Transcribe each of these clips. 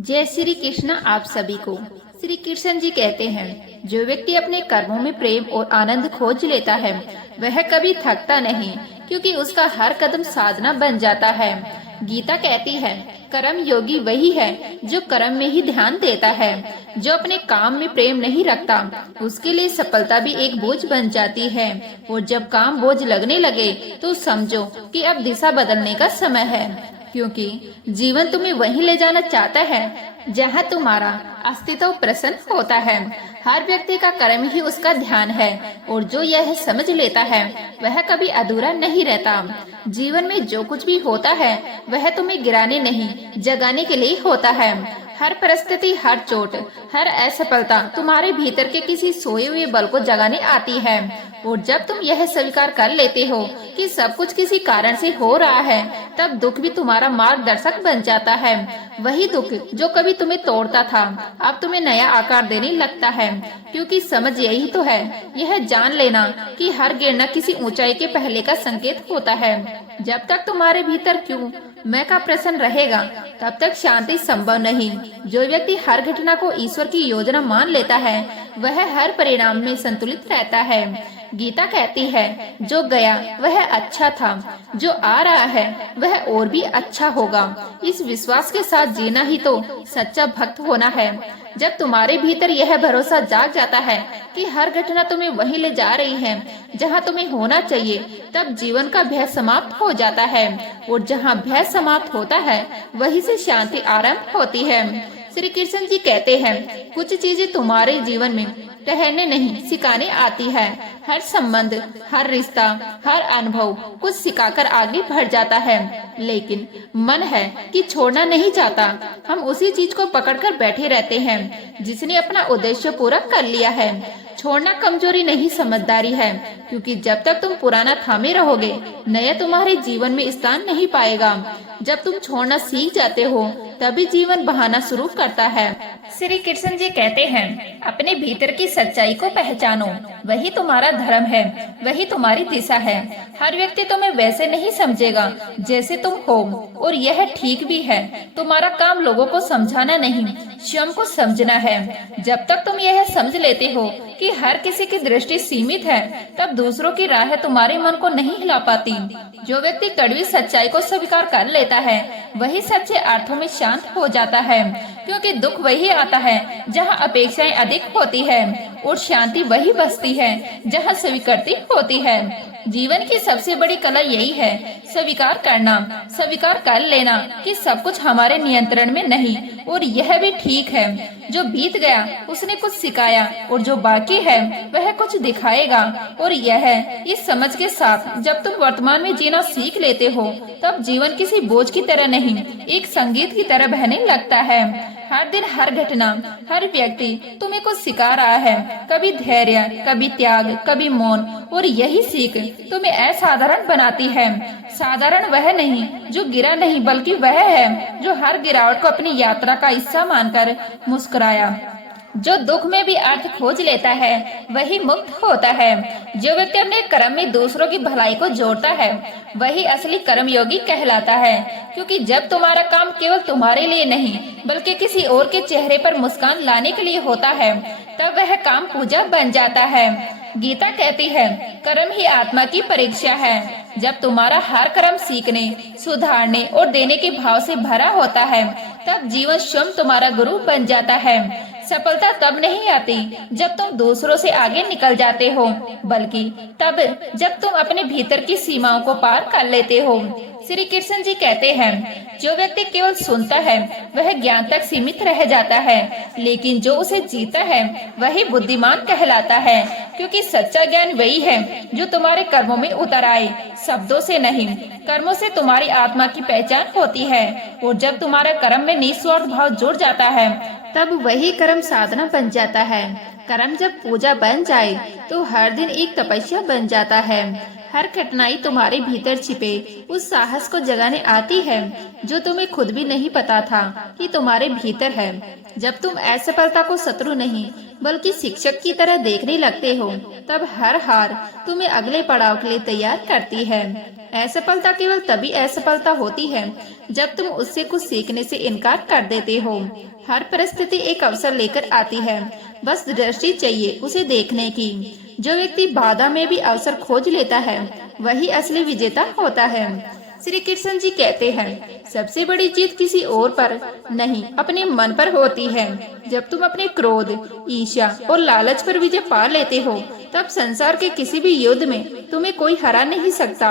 जय श्री कृष्ण आप सभी को। श्री कृष्ण जी कहते हैं, जो व्यक्ति अपने कर्मों में प्रेम और आनंद खोज लेता है वह कभी थकता नहीं, क्योंकि उसका हर कदम साधना बन जाता है। गीता कहती है, कर्म योगी वही है जो कर्म में ही ध्यान देता है। जो अपने काम में प्रेम नहीं रखता उसके लिए सफलता भी एक बोझ बन जाती है। और जब काम बोझ लगने लगे तो समझो कि अब दिशा बदलने का समय है, क्योंकि जीवन तुम्हें वहीं ले जाना चाहता है जहां तुम्हारा अस्तित्व प्रसन्न होता है। हर व्यक्ति का कर्म ही उसका ध्यान है, और जो यह समझ लेता है वह कभी अधूरा नहीं रहता। जीवन में जो कुछ भी होता है वह तुम्हें गिराने नहीं, जगाने के लिए होता है। हर परिस्थिति, हर चोट, हर असफलता तुम्हारे भीतर के किसी सोए हुए बल को जगाने आती है। और जब तुम यह स्वीकार कर लेते हो कि सब कुछ किसी कारण से हो रहा है, तब दुख भी तुम्हारा मार्गदर्शक बन जाता है। वही दुख जो कभी तुम्हें तोड़ता था अब तुम्हें नया आकार देने लगता है, क्योंकि समझ यही तो है, यह जान लेना कि हर गिरना किसी ऊंचाई के पहले का संकेत होता है। जब तक तुम्हारे भीतर क्यों मैं का प्रश्न रहेगा तब तक शांति संभव नहीं। जो व्यक्ति हर घटना को ईश्वर की योजना मान लेता है वह हर परिणाम में संतुलित रहता है। गीता कहती है, जो गया वह अच्छा था, जो आ रहा है वह और भी अच्छा होगा। इस विश्वास के साथ जीना ही तो सच्चा भक्त होना है। जब तुम्हारे भीतर यह भरोसा जाग जाता है कि हर घटना तुम्हें वहीं ले जा रही है जहां तुम्हें होना चाहिए, तब जीवन का भय समाप्त हो जाता है। और जहां भय समाप्त होता है वहीं से शांति आरंभ होती है। श्री कृष्ण जी कहते हैं, कुछ चीजें तुम्हारे जीवन में ठहरने नहीं सिखाने आती है। हर संबंध, हर रिश्ता, हर अनुभव कुछ सिखाकर आगे बढ़ जाता है, लेकिन मन है कि छोड़ना नहीं चाहता। हम उसी चीज को पकड़कर बैठे रहते हैं जिसने अपना उद्देश्य पूरा कर लिया है। छोड़ना कमजोरी नहीं, समझदारी है, क्योंकि जब तक तुम पुराना थामे रहोगे नया तुम्हारे जीवन में स्थान नहीं पाएगा। जब तुम छोड़ना सीख जाते हो तभी जीवन बहाना शुरू करता है। श्री कृष्ण जी कहते हैं, अपने भीतर की सच्चाई को पहचानो, वही तुम्हारा धर्म है, वही तुम्हारी दिशा है। हर व्यक्ति तुम्हें वैसे नहीं समझेगा जैसे तुम हो, और यह ठीक भी है। तुम्हारा काम लोगों को समझाना नहीं, स्वयं को समझना है। जब तक तुम यह समझ लेते हो कि हर किसी की दृष्टि सीमित है, तब दूसरों की राह तुम्हारे मन को नहीं हिला पाती। जो व्यक्ति कड़वी सच्चाई को स्वीकार कर लेता है वही सच्चे अर्थों में शांत हो जाता है, क्योंकि दुख वही आता है जहाँ अपेक्षाएं अधिक होती है, और शांति वही बसती है जहाँ स्वीकृति होती है। जीवन की सबसे बड़ी कला यही है, स्वीकार करना, स्वीकार कर लेना कि सब कुछ हमारे नियंत्रण में नहीं, और यह भी ठीक है। जो बीत गया उसने कुछ सिखाया, और जो बाकी है वह कुछ दिखाएगा। और यह इस समझ के साथ जब तुम वर्तमान में जीना सीख लेते हो, तब जीवन किसी बोझ की तरह नहीं, एक संगीत की तरह बहने लगता है। हर दिन, हर घटना, हर व्यक्ति तुम्हें कुछ सिखा रहा है, कभी धैर्य, कभी त्याग, कभी मौन, और यही सीख तुम्हें असाधारण बनाती है। साधारण वह नहीं जो गिरा नहीं, बल्कि वह है जो हर गिरावट को अपनी यात्रा का हिस्सा मानकर मुस्कुराया। जो दुख में भी अर्थ खोज लेता है वही मुक्त होता है। जो व्यक्ति अपने कर्म में दूसरों की भलाई को जोड़ता है वही असली कर्मयोगी कहलाता है, क्योंकि जब तुम्हारा काम केवल तुम्हारे लिए नहीं बल्कि किसी और के चेहरे पर मुस्कान लाने के लिए होता है, तब वह काम पूजा बन जाता है। गीता कहती है, कर्म ही आत्मा की परीक्षा है। जब तुम्हारा हर कर्म सीखने, सुधारने और देने के भाव से भरा होता है, तब जीवन स्वयं तुम्हारा गुरु बन जाता है। सफलता तब नहीं आती जब तुम दूसरों से आगे निकल जाते हो, बल्कि तब जब तुम अपने भीतर की सीमाओं को पार कर लेते हो। श्री कृष्ण जी कहते हैं, जो व्यक्ति केवल सुनता है वह ज्ञान तक सीमित रह जाता है, लेकिन जो उसे जीता है वही बुद्धिमान कहलाता है, क्योंकि सच्चा ज्ञान वही है जो तुम्हारे कर्मों में उतर आए, शब्दों से नहीं। कर्मों से तुम्हारी आत्मा की पहचान होती है, और जब तुम्हारे कर्म में निस्वार्थ भाव जुड़ जाता है तब वही कर्म साधना बन जाता है। कर्म जब पूजा बन जाए तो हर दिन एक तपस्या बन जाता है। हर कठिनाई तुम्हारे भीतर छिपे उस साहस को जगाने आती है जो तुम्हें खुद भी नहीं पता था कि तुम्हारे भीतर है। जब तुम असफलता को शत्रु नहीं बल्कि शिक्षक की तरह देखने लगते हो, तब हर हार तुम्हें अगले पड़ाव के लिए तैयार करती है। असफलता केवल तभी असफलता होती है जब तुम उससे कुछ सीखने से इनकार कर देते हो। हर परिस्थिति एक अवसर लेकर आती है, बस दृष्टि चाहिए उसे देखने की। जो व्यक्ति बाधा में भी अवसर खोज लेता है वही असली विजेता होता है। श्री कृष्ण जी कहते हैं, सबसे बड़ी जीत किसी और पर नहीं अपने मन पर होती है। जब तुम अपने क्रोध, ईर्ष्या और लालच पर विजय पा लेते हो, तब संसार के किसी भी युद्ध में तुम्हें कोई हरा नहीं सकता।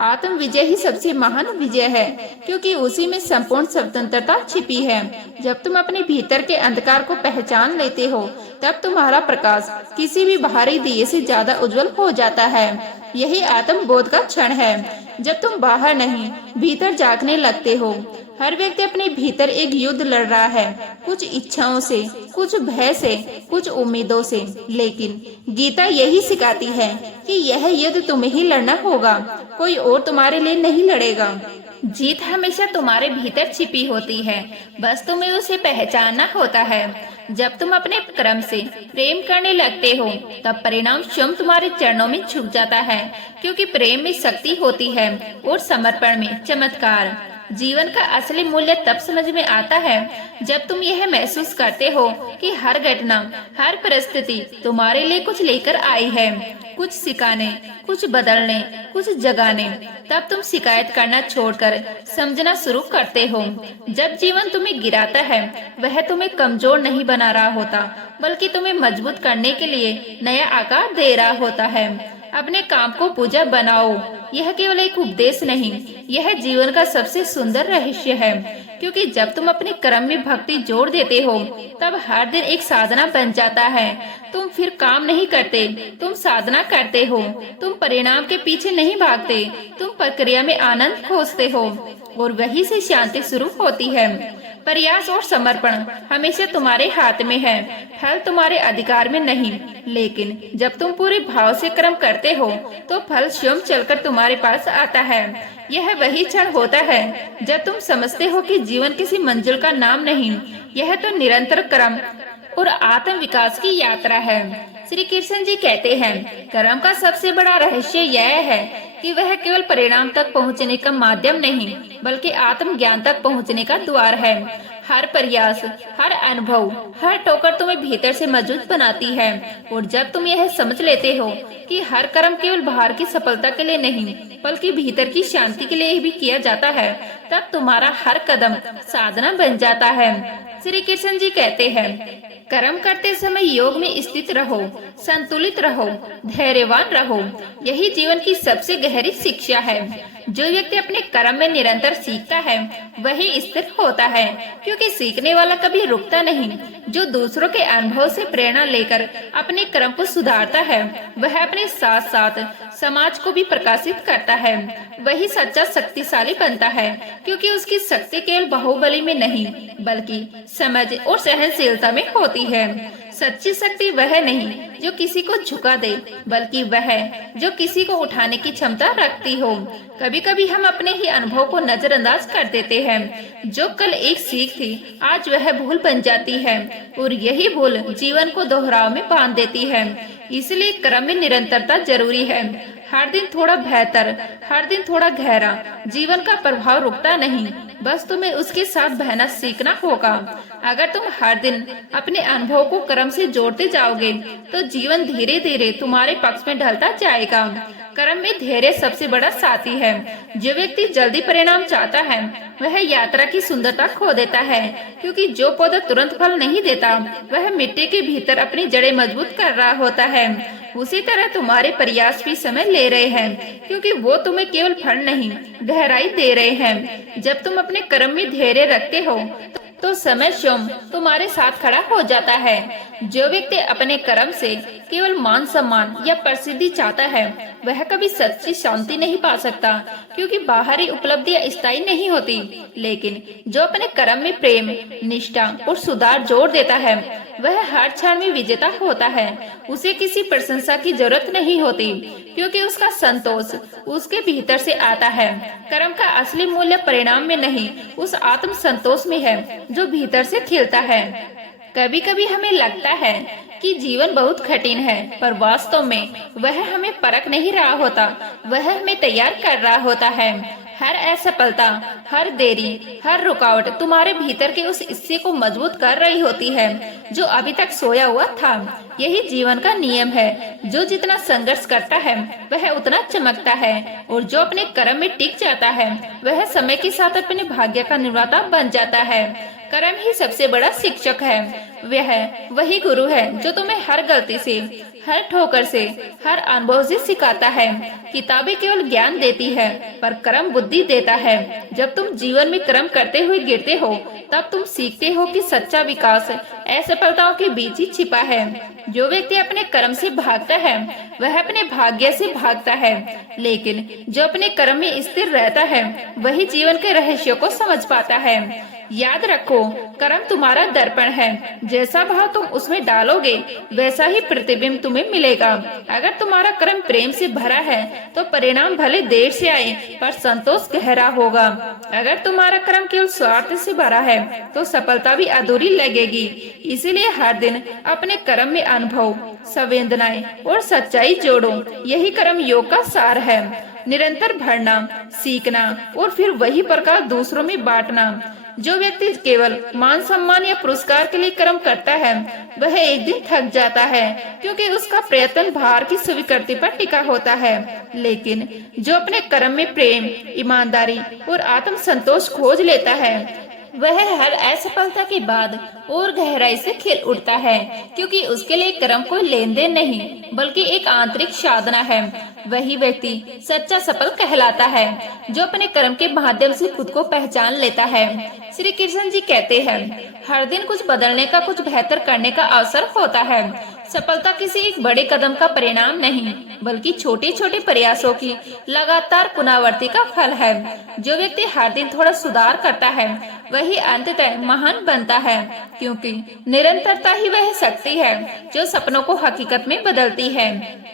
आत्म विजय ही सबसे महान विजय है, क्योंकि उसी में संपूर्ण स्वतंत्रता छिपी है। जब तुम अपने भीतर के अंधकार को पहचान लेते हो, तब तुम्हारा प्रकाश किसी भी बाहरी दिए से ज्यादा उज्जवल हो जाता है। यही आत्म बोध का क्षण है, जब तुम बाहर नहीं भीतर जागने लगते हो। हर व्यक्ति अपने भीतर एक युद्ध लड़ रहा है, कुछ इच्छाओं से, कुछ भय से, कुछ उम्मीदों से। लेकिन गीता यही सिखाती है कि यह युद्ध तुम्हें ही लड़ना होगा, कोई और तुम्हारे लिए नहीं लड़ेगा। जीत हमेशा तुम्हारे भीतर छिपी होती है, बस तुम्हें उसे पहचानना होता है। जब तुम अपने कर्म से प्रेम करने लगते हो, तब परिणाम स्वयं तुम्हारे चरणों में छुप जाता है, क्योंकि प्रेम में शक्ति होती है और समर्पण में चमत्कार। जीवन का असली मूल्य तब समझ में आता है जब तुम यह महसूस करते हो कि हर घटना, हर परिस्थिति तुम्हारे लिए कुछ लेकर आई है, कुछ सिखाने, कुछ बदलने, कुछ जगाने। तब तुम शिकायत करना छोड़कर समझना शुरू करते हो। जब जीवन तुम्हें गिराता है, वह तुम्हें कमजोर नहीं बना रहा होता, बल्कि तुम्हें मजबूत करने के लिए नया आकार दे रहा होता है। अपने काम को पूजा बनाओ, यह केवल एक उपदेश नहीं, यह जीवन का सबसे सुंदर रहस्य है। क्योंकि जब तुम अपने कर्म में भक्ति जोड़ देते हो, तब हर दिन एक साधना बन जाता है। तुम फिर काम नहीं करते, तुम साधना करते हो। तुम परिणाम के पीछे नहीं भागते, तुम प्रक्रिया में आनंद खोजते हो, और वहीं से शांति शुरू होती है। प्रयास और समर्पण हमेशा तुम्हारे हाथ में है, फल तुम्हारे अधिकार में नहीं। लेकिन जब तुम पूरे भाव से कर्म करते हो, तो फल स्वयं चलकर तुम्हारे पास आता है। यह वही क्षण होता है जब तुम समझते हो कि जीवन किसी मंजिल का नाम नहीं, यह तो निरंतर कर्म और आत्म विकास की यात्रा है। श्री कृष्ण जी कहते हैं, कर्म का सबसे बड़ा रहस्य यह है कि वह केवल परिणाम तक पहुंचने का माध्यम नहीं, बल्कि आत्म ज्ञान तक पहुंचने का द्वार है। हर प्रयास, हर अनुभव, हर ठोकर तुम्हें भीतर से मजबूत बनाती है। और जब तुम यह समझ लेते हो कि हर कर्म केवल बाहर की सफलता के लिए नहीं, बल्कि भीतर की शांति के लिए भी किया जाता है, तब तुम्हारा हर कदम साधना बन जाता है। श्री कृष्ण जी कहते हैं, कर्म करते समय योग में स्थित रहो, संतुलित रहो, धैर्यवान रहो। यही जीवन की सबसे गहरी शिक्षा है। जो व्यक्ति अपने कर्म में निरंतर सीखता है, वही स्थिर होता है, क्योंकि सीखने वाला कभी रुकता नहीं। जो दूसरों के अनुभव से प्रेरणा लेकर अपने कर्म को सुधारता है, वह अपने साथ साथ समाज को भी प्रकाशित करता है। वही सच्चा शक्तिशाली बनता है, क्योंकि उसकी शक्ति केवल बाहुबली में नहीं, बल्कि समझ और सहनशीलता में होती है। सच्ची शक्ति वह नहीं जो किसी को झुका दे, बल्कि वह जो किसी को उठाने की क्षमता रखती हो। कभी कभी हम अपने ही अनुभव को नजरअंदाज कर देते हैं। जो कल एक सीख थी, आज वह भूल बन जाती है, और यही भूल जीवन को दोहराव में बांध देती है। इसलिए कर्म में निरंतरता जरूरी है। हर दिन थोड़ा बेहतर, हर दिन थोड़ा गहरा। जीवन का प्रभाव रुकता नहीं, बस तुम्हें उसके साथ बहना सीखना होगा। अगर तुम हर दिन अपने अनुभव को कर्म से जोड़ते जाओगे, तो जीवन धीरे धीरे तुम्हारे पक्ष में ढलता जाएगा। कर्म में धैर्य सबसे बड़ा साथी है। जो व्यक्ति जल्दी परिणाम चाहता है, वह यात्रा की सुंदरता खो देता है, क्योंकि जो पौधा तुरंत फल नहीं देता, वह मिट्टी के भीतर अपनी जड़ें मजबूत कर रहा होता है। उसी तरह तुम्हारे प्रयास भी समय ले रहे हैं, क्योंकि वो तुम्हें केवल फल नहीं, गहराई दे रहे हैं। जब तुम अपने कर्म में धैर्य रखते हो, तो समय स्वयं तुम्हारे साथ खड़ा हो जाता है। जो व्यक्ति अपने कर्म से केवल मान सम्मान या प्रसिद्धि चाहता है, वह कभी सच्ची शांति नहीं पा सकता, क्योंकि बाहरी उपलब्धियां स्थायी नहीं होती। लेकिन जो अपने कर्म में प्रेम, निष्ठा और सुधार जोड़ देता है, वह हर क्षण में विजेता होता है। उसे किसी प्रशंसा की जरूरत नहीं होती, क्योंकि उसका संतोष उसके भीतर से आता है। कर्म का असली मूल्य परिणाम में नहीं, उस आत्म संतोष में है जो भीतर से खिलता है। कभी कभी हमें लगता है कि जीवन बहुत कठिन है, पर वास्तव में वह हमें परख नहीं रहा होता, वह हमें तैयार कर रहा होता है। हर असफलता, हर देरी, हर रुकावट तुम्हारे भीतर के उस हिस्से को मजबूत कर रही होती है जो अभी तक सोया हुआ था। यही जीवन का नियम है। जो जितना संघर्ष करता है वह उतना चमकता है, और जो अपने कर्म में टिक जाता है वह समय के साथ अपने भाग्य का निर्माता बन जाता है। कर्म ही सबसे बड़ा शिक्षक है। वह वही गुरु है जो तुम्हें हर गलती से, हर ठोकर से, हर अनुभव से सिखाता है। किताबें केवल ज्ञान देती है, पर कर्म बुद्धि देता है। जब तुम जीवन में कर्म करते हुए गिरते हो, तब तुम सीखते हो कि सच्चा विकास असफलताओं के बीच ही छिपा है। जो व्यक्ति अपने कर्म से भागता है वह अपने भाग्य से भागता है, लेकिन जो अपने कर्म में स्थिर रहता है वही जीवन के रहस्यों को समझ पाता है। याद रखो, कर्म तुम्हारा दर्पण है। जैसा भाव तुम उसमें डालोगे वैसा ही प्रतिबिंब तुम्हें मिलेगा। अगर तुम्हारा कर्म प्रेम से भरा है तो परिणाम भले देर से आए, पर संतोष गहरा होगा। अगर तुम्हारा कर्म केवल स्वार्थ से भरा है तो सफलता भी अधूरी लगेगी। इसीलिए हर दिन अपने कर्म में अनुभव, संवेदनाएं और सच्चाई जोड़ो। यही कर्म योग का सार है। निरंतर भरना, सीखना और फिर वही प्रकाश दूसरों में बांटना। जो व्यक्ति केवल मान सम्मान या पुरस्कार के लिए कर्म करता है वह एक दिन थक जाता है, क्योंकि उसका प्रयत्न भार की स्वीकृति पर टिका होता है। लेकिन जो अपने कर्म में प्रेम, ईमानदारी और आत्म संतोष खोज लेता है वह हर असफलता के बाद और गहराई से खिल उठता है, क्योंकि उसके लिए कर्म कोई लेन देन नहीं बल्कि एक आंतरिक साधना है। वही व्यक्ति सच्चा सफल कहलाता है जो अपने कर्म के माध्यम से खुद को पहचान लेता है। श्री कृष्ण जी कहते हैं, हर दिन कुछ बदलने का, कुछ बेहतर करने का अवसर होता है। सफलता किसी एक बड़े कदम का परिणाम नहीं, बल्कि छोटे छोटे प्रयासों की लगातार पुनरावृत्ति का फल है। जो व्यक्ति हर दिन थोड़ा सुधार करता है वही अंततः महान बनता है, क्योंकि निरंतरता ही वह शक्ति है जो सपनों को हकीकत में बदलती है।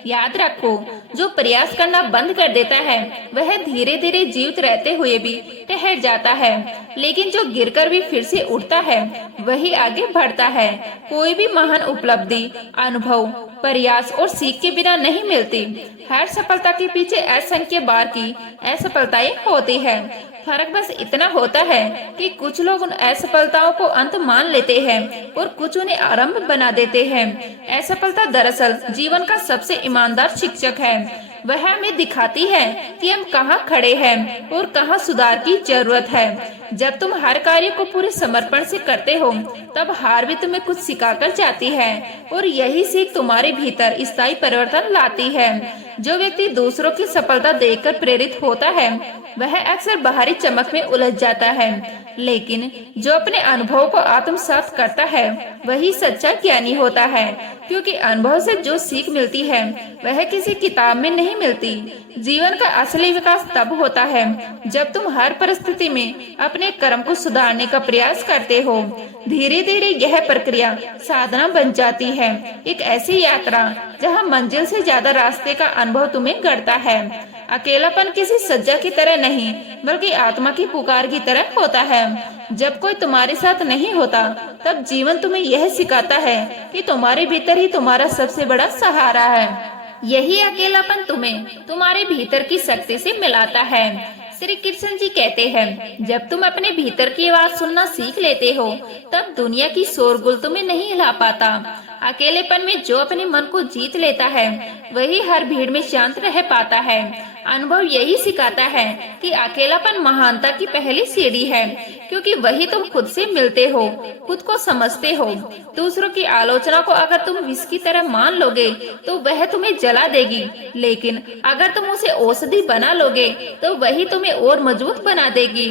याद रखो, जो प्रयास करना बंद कर देता है वह धीरे धीरे जीवित रहते हुए भी ठहर जाता है, लेकिन जो गिरकर भी फिर से उठता है वही आगे बढ़ता है। कोई भी महान उपलब्धि अनुभव, प्रयास और सीख के बिना नहीं मिलती। हर सफलता के पीछे असंख्य बार की असफलताएं होती है। फर्क बस इतना होता है कि कुछ लोग उन असफलताओं को अंत मान लेते हैं और कुछ उन्हें आरंभ बना देते हैं। असफलता दरअसल जीवन का सबसे ईमानदार शिक्षक है। वह हमें दिखाती है कि हम कहाँ खड़े हैं और कहाँ सुधार की जरूरत है। जब तुम हर कार्य को पूरे समर्पण से करते हो तब हार भी तुम्हें कुछ सिखाकर जाती है, और यही सीख तुम्हारे भीतर स्थायी परिवर्तन लाती है। जो व्यक्ति दूसरों की सफलता देखकर प्रेरित होता है वह अक्सर बाहरी चमक में उलझ जाता है, लेकिन जो अपने अनुभव को आत्मसात करता है वही सच्चा ज्ञानी होता है, क्योंकि अनुभव से जो सीख मिलती है वह किसी किताब में नहीं मिलती। जीवन का असली विकास तब होता है जब तुम हर परिस्थिति में अपने कर्म को सुधारने का प्रयास करते हो। धीरे धीरे यह प्रक्रिया साधना बन जाती है, एक ऐसी यात्रा जहाँ मंजिल से ज्यादा रास्ते का अनुभव तुम्हें गढ़ता है। अकेलापन किसी सज्जा की तरह नहीं बल्कि आत्मा की पुकार की तरह होता है। जब कोई तुम्हारे साथ नहीं होता तब जीवन तुम्हें यह सिखाता है कि तुम्हारे भीतर ही तुम्हारा सबसे बड़ा सहारा है। यही अकेलापन तुम्हें तुम्हारे भीतर की शक्ति से मिलाता है। श्री कृष्ण जी कहते हैं, जब तुम अपने भीतर की आवाज सुनना सीख लेते हो तब दुनिया की शोरगुल तुम्हें नहीं हिला पाता। अकेलेपन में जो अपने मन को जीत लेता है वही हर भीड़ में शांत रह पाता है। अनुभव यही सिखाता है कि अकेलापन महानता की पहली सीढ़ी है, क्योंकि वही तुम खुद से मिलते हो, खुद को समझते हो। दूसरों की आलोचना को अगर तुम विष की तरह मान लोगे तो वह तुम्हें जला देगी, लेकिन अगर तुम उसे औषधि बना लोगे तो वही तुम्हें और मजबूत बना देगी।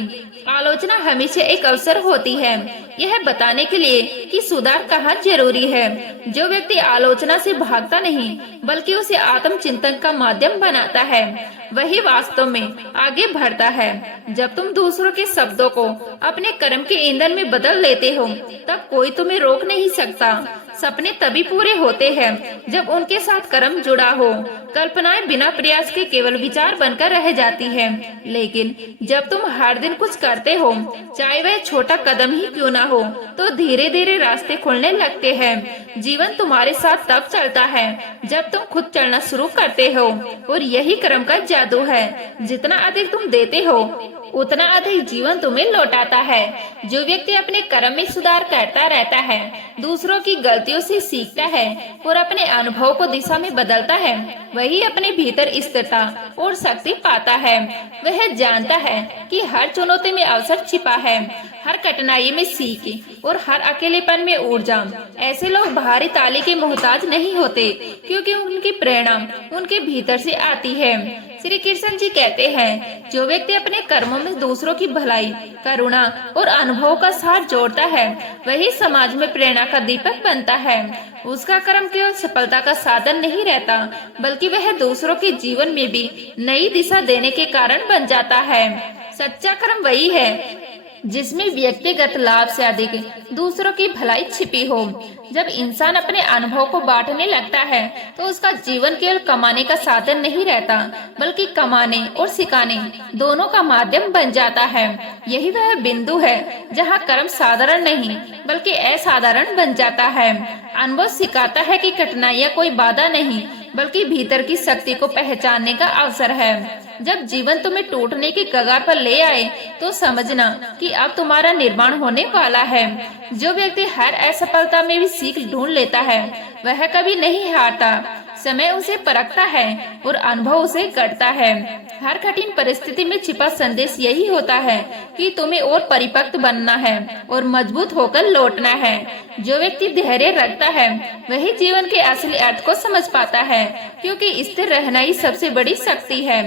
आलोचना हमेशा एक अवसर होती है यह बताने के लिए कि सुधार कहाँ जरूरी है। जो व्यक्ति आलोचना से भागता नहीं बल्कि उसे आत्मचिंतन का माध्यम बनाता है वही वास्तव में आगे बढ़ता है। जब तुम दूसरों के शब्दों को अपने कर्म के ईंधन में बदल लेते हो तब कोई तुम्हें रोक नहीं सकता। सपने तभी पूरे होते हैं जब उनके साथ कर्म जुड़ा हो। कल्पनाएं बिना प्रयास के केवल विचार बनकर रह जाती हैं, लेकिन जब तुम हर दिन कुछ करते हो, चाहे वह छोटा कदम ही क्यों ना हो, तो धीरे धीरे रास्ते खुलने लगते हैं। जीवन तुम्हारे साथ तब चलता है जब तुम खुद चलना शुरू करते हो, और यही कर्म का जादू है। जितना अधिक तुम देते हो, उतना अधिक जीवन तुम्हें लौटाता है। जो व्यक्ति अपने कर्म में सुधार करता रहता है, दूसरों की गलतियों से सीखता है और अपने अनुभव को दिशा में बदलता है, वही अपने भीतर स्थिरता और शक्ति पाता है। वह जानता है कि हर चुनौती में अवसर छिपा है, हर कठिनाई में सीख और हर अकेलेपन में ऊर्जा। ऐसे लोग बाहरी ताली के मोहताज नहीं होते, क्योंकि उनकी प्रेरणा उनके भीतर से आती है। श्री कृष्ण जी कहते हैं, जो व्यक्ति अपने कर्मों में दूसरों की भलाई, करुणा और अनुभव का साथ जोड़ता है, वही समाज में प्रेरणा का दीपक बनता है। उसका कर्म केवल सफलता का साधन नहीं रहता, बल्कि वह दूसरों के जीवन में भी नई दिशा देने के कारण बन जाता है। सच्चा कर्म वही है जिसमें व्यक्तिगत लाभ से अधिक दूसरों की भलाई छिपी हो। जब इंसान अपने अनुभव को बांटने लगता है, तो उसका जीवन केवल कमाने का साधन नहीं रहता, बल्कि कमाने और सिखाने दोनों का माध्यम बन जाता है। यही वह बिंदु है जहां कर्म साधारण नहीं बल्कि असाधारण बन जाता है। अनुभव सिखाता है कि कठिनाइयां कोई बाधा नहीं, बल्कि भीतर की शक्ति को पहचानने का अवसर है। जब जीवन तुम्हें टूटने की कगार पर ले आए, तो समझना कि अब तुम्हारा निर्माण होने वाला है। जो व्यक्ति हर असफलता में भी सीख ढूंढ लेता है, वह कभी नहीं हारता। समय उसे परखता है और अनुभव उसे गढ़ता है। हर कठिन परिस्थिति में छिपा संदेश यही होता है कि तुम्हें और परिपक्व बनना है और मजबूत होकर लौटना है। जो व्यक्ति धैर्य रखता है, वही जीवन के असली अर्थ को समझ पाता है, क्योंकि स्थिर रहना ही सबसे बड़ी शक्ति है।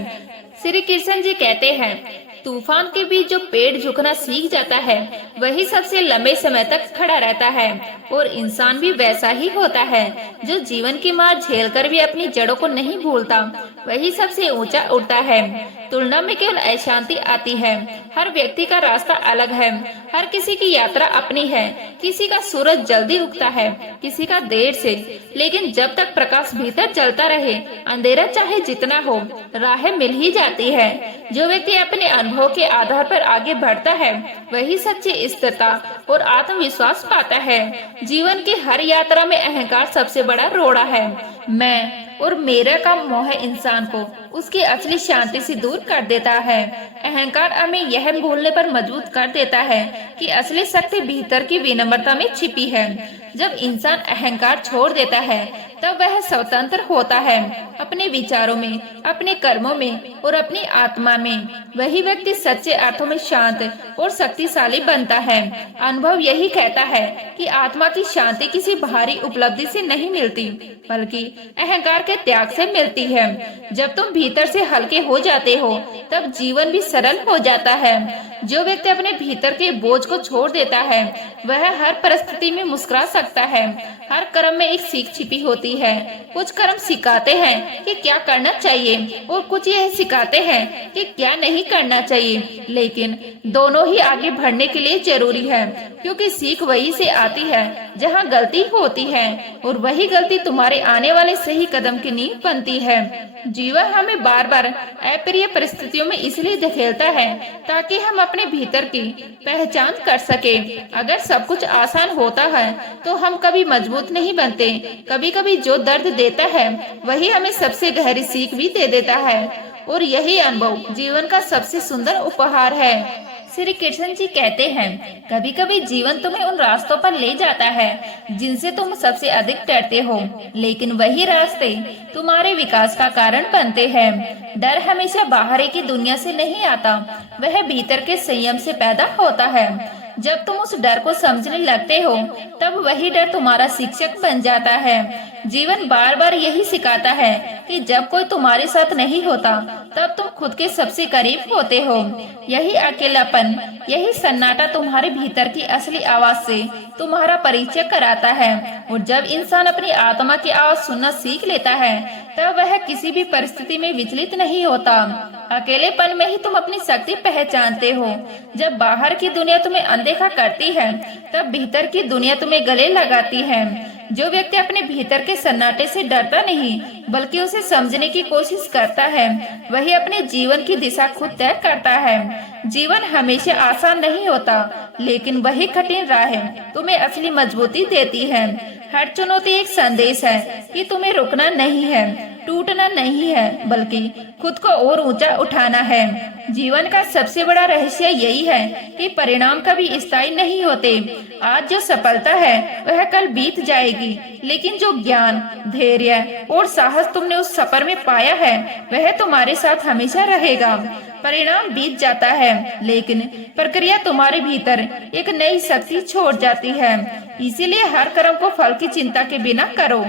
श्री कृष्ण जी कहते हैं, तूफान के बीच जो पेड़ झुकना सीख जाता है, वही सबसे लंबे समय तक खड़ा रहता है। और इंसान भी वैसा ही होता है, जो जीवन की मार झेलकर भी अपनी जड़ों को नहीं भूलता, वही सबसे ऊंचा उड़ता है। तुलना में केवल अशांति आती है। हर व्यक्ति का रास्ता अलग है, हर किसी की यात्रा अपनी है। किसी का सूरज जल्दी उगता है, किसी का देर से, लेकिन जब तक प्रकाश भीतर जलता रहे, अंधेरा चाहे जितना हो, राह मिल ही जाती है। जो व्यक्ति अपने अनुभव के आधार पर आगे बढ़ता है, वही सच्ची स्थिरता और आत्मविश्वास पाता है। जीवन की हर यात्रा में अहंकार सबसे बड़ा रोड़ा है। मैं और मेरा का मोह इंसान को उसकी असली शांति से दूर कर देता है। अहंकार हमें यह भूलने पर मजबूर कर देता है कि असली शक्ति भीतर की विनम्रता में छिपी है। जब इंसान अहंकार छोड़ देता है, तब वह स्वतंत्र होता है, अपने विचारों में, अपने कर्मों में और अपनी आत्मा में। वही व्यक्ति सच्चे अर्थों में शांत और शक्तिशाली बनता है। अनुभव यही कहता है कि आत्मा की शांति किसी बाहरी उपलब्धि से नहीं मिलती, बल्कि अहंकार के त्याग से मिलती है। जब तुम भीतर से हल्के हो जाते हो, तब जीवन भी सरल हो जाता है। जो व्यक्ति अपने भीतर के बोझ को छोड़ देता है, वह हर परिस्थिति में मुस्कुरा सकता है। हर कर्म में एक सीख छिपी होती है। कुछ कर्म सिखाते हैं कि क्या करना चाहिए, और कुछ यह सिखाते हैं कि क्या नहीं करना चाहिए, लेकिन दोनों ही आगे बढ़ने के लिए जरूरी है, क्योंकि सीख वही से आती है जहां गलती होती है, और वही गलती तुम्हारे आने वाले सही कदम की नींव बनती है। जीवन हमें बार बार अप्रिय परिस्थितियों में इसलिए धकेलता है ताकि हम अपने भीतर की पहचान कर सके। अगर सब कुछ आसान होता है, तो हम कभी मजबूत नहीं बनते। कभी कभी जो दर्द देता है, वही हमें सबसे गहरी सीख भी दे देता है, और यही अनुभव जीवन का सबसे सुंदर उपहार है। श्री कृष्ण जी कहते हैं, कभी कभी जीवन तुम्हें उन रास्तों पर ले जाता है जिनसे तुम सबसे अधिक डरते हो, लेकिन वही रास्ते तुम्हारे विकास का कारण बनते हैं। डर हमेशा बाहर की दुनिया से नहीं आता, वह भीतर के संयम से पैदा होता है। जब तुम उस डर को समझने लगते हो, तब वही डर तुम्हारा शिक्षक बन जाता है। जीवन बार बार यही सिखाता है कि जब कोई तुम्हारे साथ नहीं होता, तब तुम खुद के सबसे करीब होते हो। यही अकेलापन, यही सन्नाटा तुम्हारे भीतर की असली आवाज से तुम्हारा परिचय कराता है। और जब इंसान अपनी आत्मा की आवाज सुनना सीख लेता है, तब वह किसी भी परिस्थिति में विचलित नहीं होता। अकेलेपन में ही तुम अपनी शक्ति पहचानते हो। जब बाहर की दुनिया तुम्हें अनदेखा करती है, तब भीतर की दुनिया तुम्हें गले लगाती है। जो व्यक्ति अपने भीतर के सन्नाटे से डरता नहीं बल्कि उसे समझने की कोशिश करता है, वही अपने जीवन की दिशा खुद तय करता है। जीवन हमेशा आसान नहीं होता, लेकिन वही कठिन राहें तुम्हें असली मजबूती देती है। हर चुनौती एक संदेश है कि तुम्हें रुकना नहीं है, टूटना नहीं है, बल्कि खुद को और ऊंचा उठाना है। जीवन का सबसे बड़ा रहस्य यही है कि परिणाम कभी स्थायी नहीं होते। आज जो सफलता है वह कल बीत जाएगी, लेकिन जो ज्ञान, धैर्य और साहस तुमने उस सफर में पाया है वह तुम्हारे साथ हमेशा रहेगा। परिणाम बीत जाता है, लेकिन प्रक्रिया तुम्हारे भीतर एक नई शक्ति छोड़ जाती है। इसीलिए हर कर्म को फल की चिंता के बिना करो।